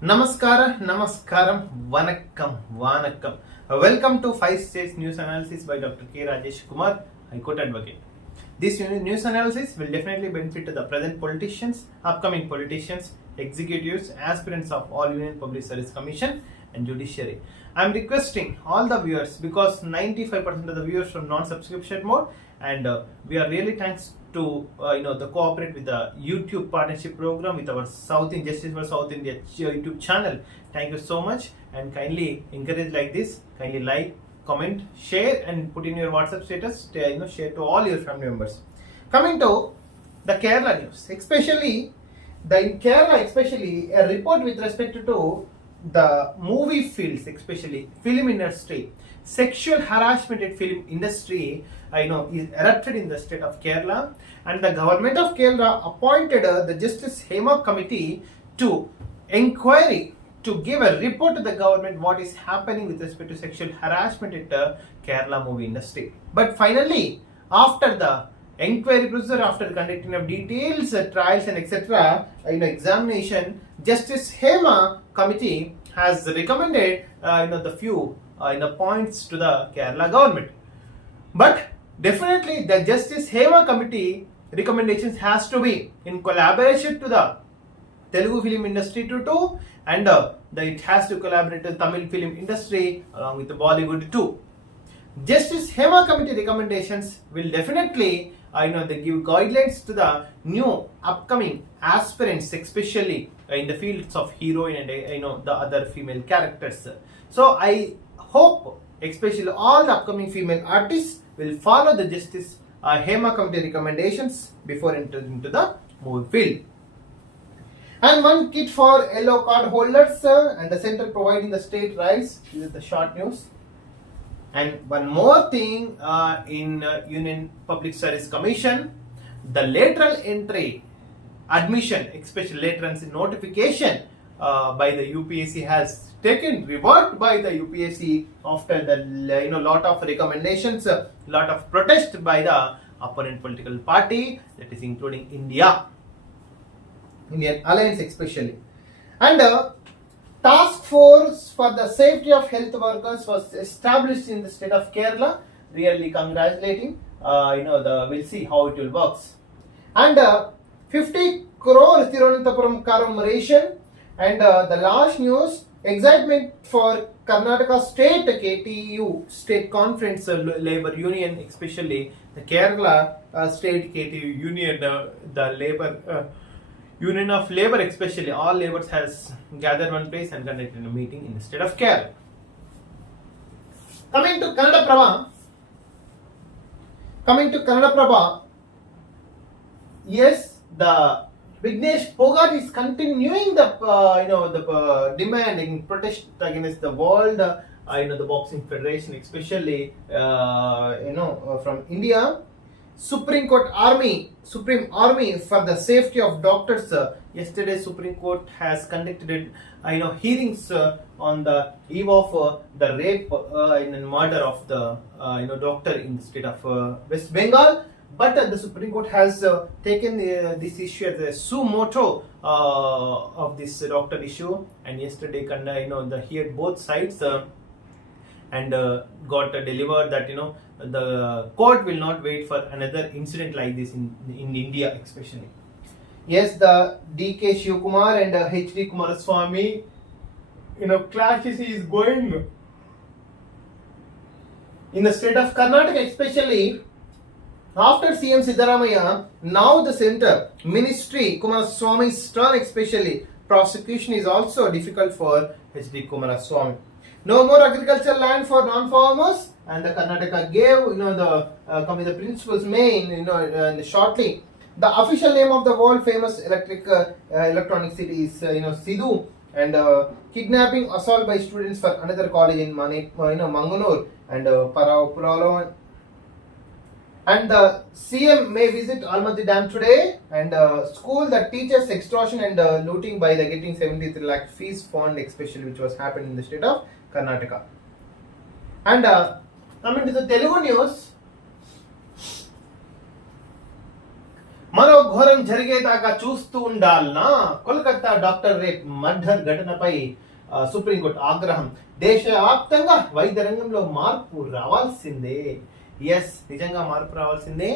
Namaskaram, Vanakkam. Welcome to 5 States News Analysis by Dr. K. Rajesh Kumar, High Court Advocate. This news analysis will definitely benefit the present politicians, upcoming politicians, executives, aspirants of all Union Public Service Commission and Judiciary. I am requesting all the viewers, because 95% of the viewers from non-subscription mode, and we are really thanks to the cooperate with the YouTube partnership program with our South Indian Justice for South India YouTube channel. Thank you so much, and kindly encourage like this. Kindly like, comment, share, and put in your WhatsApp status. Share to all your family members. Coming to the Kerala news, especially in Kerala, especially a report with respect to the movie fields, especially film industry, sexual harassment in film industry, is erupted in the state of Kerala, and the government of Kerala appointed the Justice Hema Committee to inquiry to give a report to the government what is happening with respect to sexual harassment in the Kerala movie industry. But finally, after the inquiry procedure, after conducting of details, trials and etc., examination, Justice Hema Committee has recommended the few points to the Kerala government. But definitely the Justice Hema Committee recommendations has to be in collaboration to the Telugu film industry too, and it has to collaborate with Tamil film industry along with the Bollywood too. Justice Hema Committee recommendations will definitely they give guidelines to the new upcoming aspirants, especially in the fields of heroine and the other female characters. So I hope especially all the upcoming female artists will follow the Justice Hema Committee recommendations before entering into the movie field. And one kit for yellow card holders and the center providing the state rights. This is the short news. And one more thing in Union Public Service Commission, the lateral entry admission, especially lateral entry notification by the UPSC has taken revert by the UPSC after the lot of recommendations, lot of protest by the opponent political party, that is including Indian Alliance especially. And task force for the safety of health workers was established in the state of Kerala. Really congratulating. We'll see how it will work. And 50 crore Thiruvananthapuram commemoration. And the last news, excitement for Karnataka State KTU State Conference Labour Union, especially the Kerala State KTU Union, the Labour Union of Labour, especially all labours has gathered one place and conducted a meeting in the state of Kerala. Coming to Kannada Prabha, yes, the Vignesh Phogat is continuing the demanding protest against the world, the boxing federation, especially from India. Supreme Army for the safety of doctors. Yesterday, Supreme Court has conducted hearings on the eve of the rape and murder of the doctor in the state of West Bengal. But the Supreme Court has taken this issue as a suo motu of this doctor issue, and yesterday the heard both sides and got delivered that the court will not wait for another incident like this in India especially. Yes, the DK Shivkumar and HD Kumaraswamy clashes is going in the state of Karnataka, especially after CM Siddaramaiah. Now the center ministry Kumaraswamy's turn, especially prosecution is also difficult for HD Kumaraswamy. No more agricultural land for non-farmers, and the Karnataka gave the principles main shortly. The official name of the world famous electronic city is Sidhu, and kidnapping, assault by students for another college in Mangalore and Parapuralo. And the CM may visit Almaty Dam today, and school that teaches extortion and looting by the getting 73 lakh fees fund, especially which was happening in the state of Karnataka. And coming to the Telugu news, మరో ఘోరం జరిగేదాకా చూస్తూ ఉండాలనా? Kolkata doctor rape murder ఘటనపై సుప్రీంకోర్టు ఆగ్రహం. దేశవ్యాప్తంగా వైద్య రంగంలో మార్పు రావాల్సిందే. ఎస్, నిజంగా మార్పు రావాల్సిందే.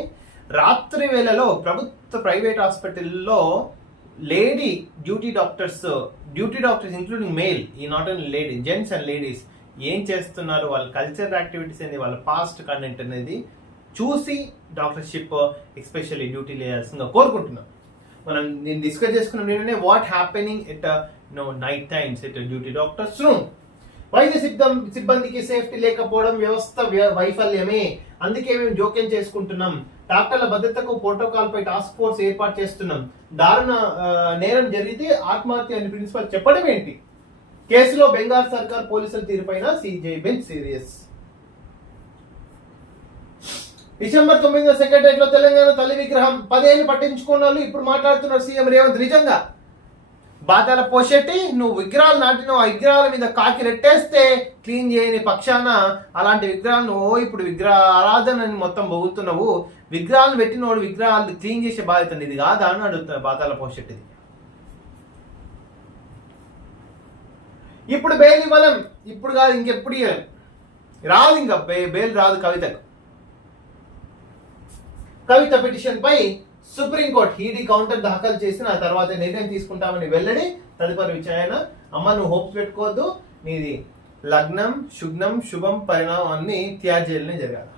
రాత్రి వేళలో ప్రభుత్వ ప్రైవేట్ హాస్పిటల్లో lady duty doctors including male, ఈ not only lady, gents and ladies ఏం చేస్తున్నారు, వాళ్ళ కల్చరల్ యాక్టివిటీస్ అనేది, వాళ్ళ పాస్ట్ కంటెంట్ అనేది చూసి డాక్టర్షిప్ ఎస్పెషల్లీ డ్యూటీ వేయాల్సిందిగా కోరుకుంటున్నాం. మనం నేను డిస్కస్ చేసుకున్న నిన్ననే what happening at night times at duty doctors room. వైద్య సిబ్బందికి సేఫ్టీ లేకపోవడం వ్యవస్థ వైఫల్యమే. అందుకే మేము జోక్యం చేసుకుంటున్నాం. డాక్టర్ల భద్రతకు ప్రోటోకాల్ పై టాస్క్ ఫోర్స్ ఏర్పాటు చేస్తున్నాం. దారుణ నేరం జరిగితే ఆత్మహత్య అని ప్రిన్సిపల్ చెప్పడం ఏంటి? కేసులో బెంగాల్ సర్కార్ పోలీసుల తీరుపైన CJ bench serious. December 9 secretariat లో తెలంగాణ తల్లి విగ్రహం 10 ఏళ్ళు పట్టించుకున్న వాళ్ళు ఇప్పుడు మాట్లాడుతున్నారు సీఎం రేవంత్. నిజంగా బాతాల పోషెట్టి నువ్వు విగ్రహాలు నాటిన ఆ విగ్రహాల మీద కాకి రెట్టేస్తే క్లీన్ చేయని పక్షాన అలాంటి విగ్రహాలను ఇప్పుడు విగ్రహ ఆరాధనని మొత్తం బొగుతున్నావు. విగ్రహాలు పెట్టినోడు విగ్రహాలు క్లీన్ చేసే బాధ్యత ఇది కాదా అని అడుగుతున్నారు బాతాల పోషెట్టిది. ఇప్పుడు బెయిల్ ఇవ్వలేం, ఇప్పుడు కాదు ఇంకెప్పుడు ఇవ్వలేం, రాదు ఇంకా బెయిల్ రాదు కవితకు. కవిత పిటిషన్ పై సుప్రీంకోర్టు ఈడీ కౌంటర్ దాఖలు చేసిన ఆ తర్వాత నిర్ణయం తీసుకుంటామని వెల్లడి. తదుపరి విచారణ. అమ్మ నువ్వు హోప్స్ పెట్టుకోవద్దు, నీది లగ్నం శుగ్నం శుభం పరిణామం అన్ని త్యాజ్యాలనే జరగాలి.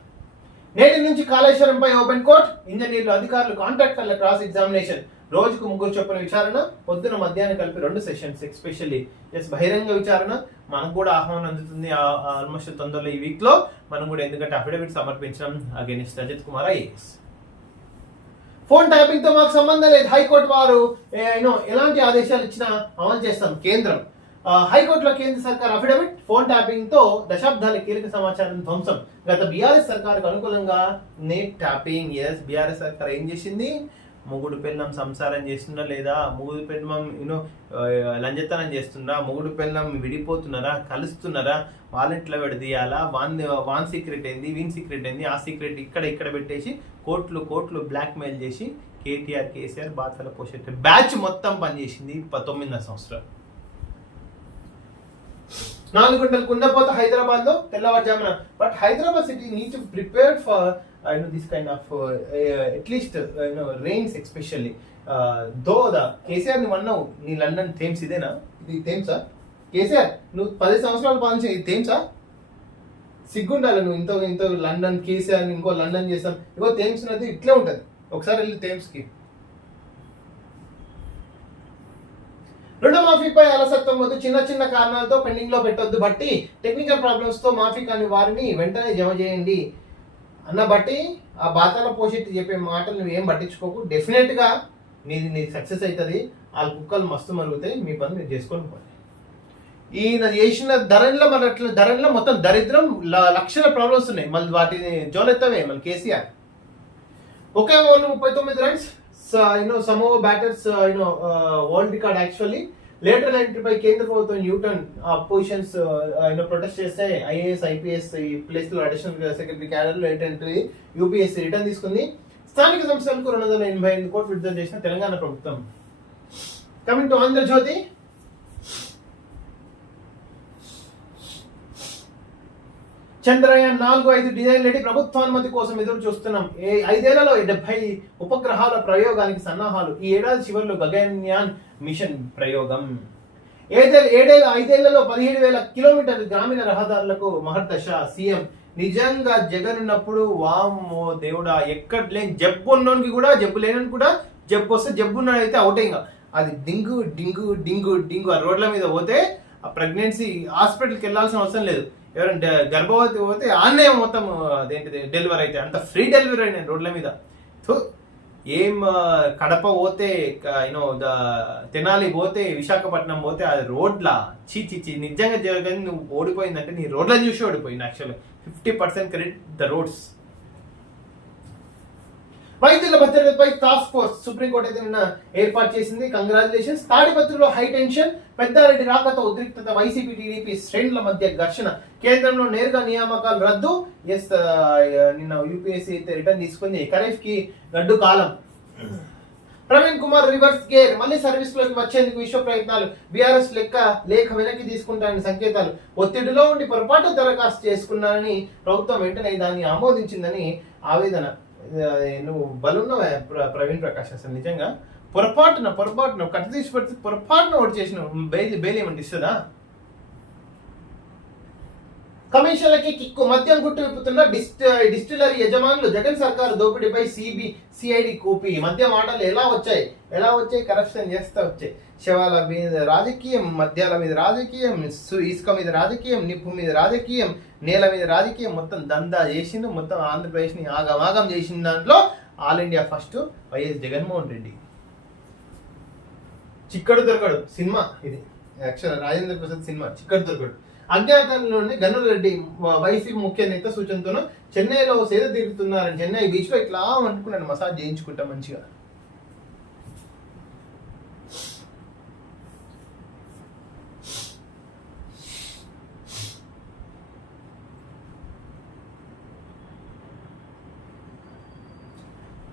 నేటి నుంచి కాళేశ్వరంపై ఓపెన్ కోర్ట్. ఇంజనీర్లు అధికారులు కాంట్రాక్టర్ల క్రాస్ ఎగ్జామినేషన్. రోజుకు 3 చొప్పున విచారణ. పొద్దున మధ్యాహ్నం కలిపి 2 సెషన్స్. ఎస్పెషల్లీ బహిరంగ విచారణ. మనకు కూడా ఆహ్వానం అందుతుంది ఆల్మోస్ట్ తొందరలో ఈ వీక్ లో మనం కూడా, ఎందుకంటే అఫిడవిట్ సమర్పించడం అగైన్స్ Rajat Kumar IAS. Phone tapping తో మాకు సంబంధం లేదు. హైకోర్టు వారు ఎలాంటి ఆదేశాలు ఇచ్చినా అమలు చేస్తాం కేంద్రం. హైకోర్టులో కేంద్ర సర్కార్ అఫిడవిట్. ఫోన్ ట్యాపింగ్ తో దశాబ్దాల కీలక సమాచారం ధ్వంసం. గత బీఆర్ఎస్ సర్కార్కు అనుకూలంగా నెట్ ట్యాపింగ్. ఎస్, బీఆర్ఎస్ సర్కార్ ఏం చేసింది? మొగుడు పెళ్ళం సంసారం చేస్తున్నా లేదా, మొగుడు పెళ్ళం లంజతనం చేస్తున్నా, మొగుడు పెళ్ళం విడిపోతున్నారా, కలుస్తున్నారా, వాళ్ళెట్లా విడదీయాలా, వాన్ సీక్రెట్ ఏంది, వీన్ సీక్రెట్ ఏంది, ఆ సీక్రెట్ ఇక్కడ పెట్టేసి కోట్లు బ్లాక్ మెయిల్ చేసి కేటీఆర్ కేసీఆర్ బాధల పోషెట్ బ్యాచ్ మొత్తం పనిచేసింది 19 సంవత్సరాలు. 4 గంటలకు ఉండపోతే హైదరాబాద్ లో తెల్లవారుజామున. బట్ Hyderabad city needs to prepared for this kind of at least rains especially. though the KCR ని వన్నావు నీ లండన్ థేమ్స్ ఇదేనా? ఇది థేమ్సా? కేసీఆర్ నువ్వు 10 సంవత్సరాలు పాలించే ఇది థేమ్సా? సిగ్గుండాలి నువ్వు ఇంత లండన్ కేసీఆర్ ఇంకో లండన్ చేస్తాం. ఇంకో థేమ్స్ అనేది ఇట్లే ఉంటది. ఒకసారి వెళ్ళి థేమ్స్ కి. రుణమాఫీపై అలసత్వం వద్దు. చిన్న కారణాలతో పెండింగ్ లో పెట్టొద్దు. బట్టి టెక్నికల్ ప్రాబ్లమ్స్ తో మాఫీ కాని వారిని వెంటనే జమ చేయండి అన్న బట్టి ఆ బాతాల పోషెట్టి చెప్పే మాటలు నువ్వు ఏం పట్టించుకోకు. డెఫినెట్ గా నీది సక్సెస్ అవుతుంది. వాళ్ళ కుక్కలు మస్తు మరుగుతాయి. మీ పని మీరు చేసుకొని పోండి. ఈయన చేసిన ధరలో మొత్తం దరిద్రం, లక్షల ప్రాబ్లమ్స్ ఉన్నాయి. మళ్ళీ వాటిని జోలెత్తవే మళ్ళీ కేసీఆర్. ఒకే ఓవర్లో 39 runs. Samoa batters world record actually. Lateral ఎంట్రీపై కేంద్ర ప్రభుత్వం న్యూటన్ పొజిషన్స్ ప్రొటెస్ట్ చేస్తే ఐఏఎస్ ఐపీఎస్ ఈ ప్లేస్ లో అడిషనల్ సెక్రటరీ క్యాడర్ లో లేటరల్ ఎంట్రీ యూపీఎస్సీ రిటర్న్ తీసుకుంది. స్థానిక సంస్థలకు 285 కోట్లు విడుదల చేసిన తెలంగాణ ప్రభుత్వం. Coming to Andhra Jyothi. Chandrayaan 4-5 design ready. ప్రభుత్వానుమతి కోసం ఎదురు చూస్తున్నాం. 5 ఏళ్లలో 70 ఉపగ్రహాల ప్రయోగానికి సన్నాహాలు. ఈ ఏడాది చివరిలో గగన్యాన్ మిషన్ ప్రయోగం. 5 ఏళ్లలో 17,000 కిలోమీటర్ల గ్రామీణ రహదారులకు మహర్దశ. సీఎం నిజంగా జగన్ ఉన్నప్పుడు వామ్మో దేవుడా, ఎక్కడ లేని జబ్బు ఉన్నోనికి కూడా, జబ్బు లేనని కూడా జబ్బు వస్తే, జబ్బు ఉన్నాడైతే అవుట్. ఇంకా అది డింగు డింగు డింగు డింగు ఆ రోడ్ల మీద పోతే ఆ ప్రెగ్నెన్సీ హాస్పిటల్కి వెళ్ళాల్సిన అవసరం లేదు. ఎవరైనా గర్భవతి పోతే ఆన్నే మొత్తం అదేంటిది డెలివరీ అయితే అంత ఫ్రీ డెలివరీ అయినాయి రోడ్ల మీద. సో ఏం కడప పోతే తెనాలి పోతే విశాఖపట్నం పోతే అది రోడ్ల చీ నిజంగా జరగని నువ్వు ఓడిపోయిందంటే నీ రోడ్ల చూసి ఓడిపోయింది. యాక్చువల్గా 50% క్రెడిట్ ద రోడ్స్. వైద్యుల భద్రతపై టాస్క్ ఫోర్స్ సుప్రీంకోర్టు అయితే నిన్న ఏర్పాటు చేసింది. కంగ్రాచులేషన్స్. తాడిపత్రిలో హై టెన్షన్. పెద్దారెడ్డి రాకతో ఉద్రిక్తత. వైసీపీ టీడీపీ శ్రేణుల మధ్య ఘర్షణ. కేంద్రంలో నేరుగా నియామకాలు రద్దు. నిన్న యూపీఎస్సీ అయితే రిటర్న్ తీసుకుంది. ఖరీఫ్ కి గడ్డు కాలం. ప్రవీణ్ కుమార్ రివర్స్ గేర్, మళ్ళీ సర్వీస్ లోకి వచ్చేందుకు విశ్వ ప్రయత్నాలు, బీఆర్ఎస్ లేఖ వెనక్కి తీసుకుంటానని సంకేతాలు, ఒత్తిడిలో ఉండి పొరపాటు దరఖాస్తు చేసుకున్నానని ప్రభుత్వం వెంటనే దాన్ని ఆమోదించిందని ఆవేదన. నువ్వు బలున్నావా ప్రవీణ్ ప్రకాష్, అసలు నిజంగా పొరపాటున కట్ట తీసి పడితే పొరపాటున ఓటు చేసిన బెయిల్ ఏమంటే ఇస్తుందా? కమిషన్లకి కిక్కు, మద్యం గుట్టు విప్పుతున్న డిస్టిలరీ యజమానులు, జగన్ సర్కారు దోపిడీపై సిఐడి కూపి. మద్యం ఆటలు ఎలా వచ్చాయి? కరప్షన్ చేస్తా వచ్చాయి. శవాల మీద రాజకీయం, మద్యాల మీద రాజకీయం, ఇసుక మీద రాజకీయం, నిప్పు మీద రాజకీయం, నేల మీద రాజకీయం, మొత్తం దందా చేసిండు. మొత్తం ఆంధ్రప్రదేశ్ని ఆగమాగం చేసిన దాంట్లో all India first YS Jaganmohan Reddy. Chikkadu Dorakadu cinema ఇది, యాక్చువల్ రాజేంద్ర ప్రసాద్ సినిమా చిక్కడు దొరకడు. అజ్ఞాతంలోని గన్నుల రెడ్డి వైసీపీ ముఖ్య నేత సూచనతోనూ చెన్నైలో సేద తీరుతున్నారని, చెన్నై బీచ్ లో ఇట్లా అనుకున్నాను మసాజ్ చేయించుకుంటా మంచిగా.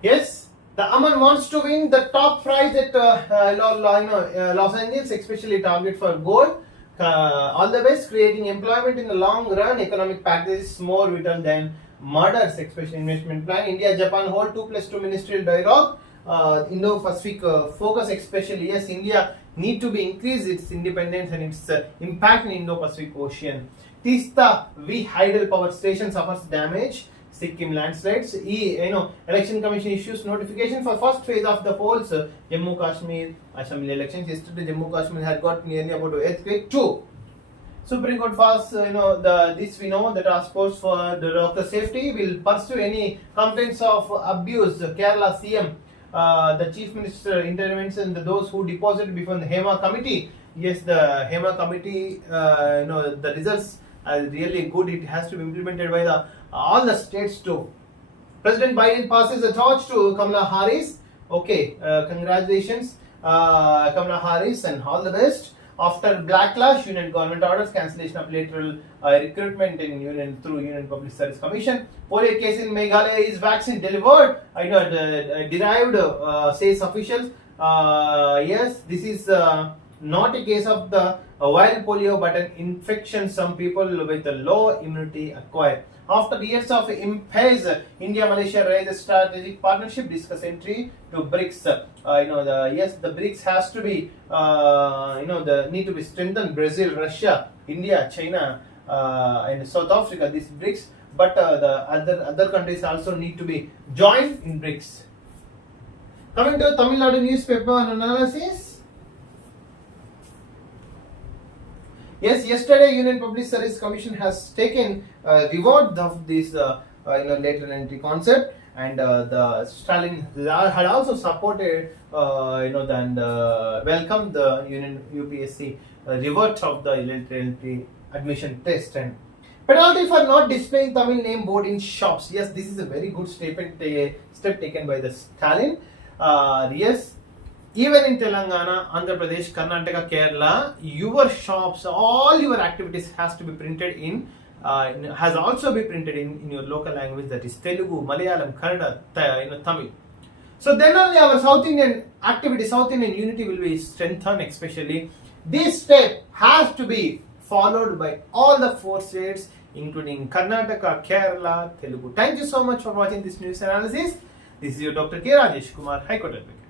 Yes, the Aman wants to win the top prize at Los Angeles, especially target for gold. All the best, creating employment in the long run. Economic package is more vital than murders, especially investment plan. India Japan hold 2+2 ministerial dialogue. Indo-Pacific focus especially. Yes, India need to be increase its independence and its impact in Indo-Pacific Ocean. Teesta V Hydel power station suffers damage. Sikkim landslides. Election Commission issues notification for first phase of the polls. Jammu Kashmir Assembly elections. Yesterday Jammu Kashmir had got nearly about earthquake too. Supreme Court falls, the task force for the doctor safety will pursue any complaints of abuse. Kerala CM, the Chief Minister intervenes in those who deposited before the HEMA committee. Yes, the HEMA committee, the results are really good. It has to be implemented by all the states too. President Biden passes the torch to Kamala Harris. Okay, congratulations, Kamala Harris, and all the best. After backlash, union government orders cancellation of lateral recruitment in through Union Public Service Commission. Polio case in Meghalaya is vaccine delivered. Derived, says officials. Yes, this is not a case of the wild polio, but an infection some people with a low immunity acquire. After years of impasse, India Malaysia raise a strategic partnership, discuss entry to BRICS. The BRICS has to be need to be strengthened. Brazil, Russia, India, China, and South Africa. These BRICS, but the other countries also need to be joined in BRICS. Coming to Tamil Nadu newspaper analysis. Yes, yesterday Union Public Service Commission has taken reward of this lateral entry concept, and the Stalin had also supported and welcomed the Union UPSC revert of the lateral entry admission test. And penalty for not displaying Tamil name board in shops. Yes, this is a very good step taken by the Stalin. Yes. Even in Telangana, Andhra Pradesh, Karnataka, Kerala, your shops, all your activities has to be printed has also be printed in your local language, that is Telugu, Malayalam, Kannada, Tamil. So then only our South Indian activity, South Indian unity will be strengthened. Especially this step has to be followed by all the 4 states, including Karnataka, Kerala, Telugu. Thank you so much for watching this news analysis. This is your Dr. K. Rajesh Kumar, High Court Advocate.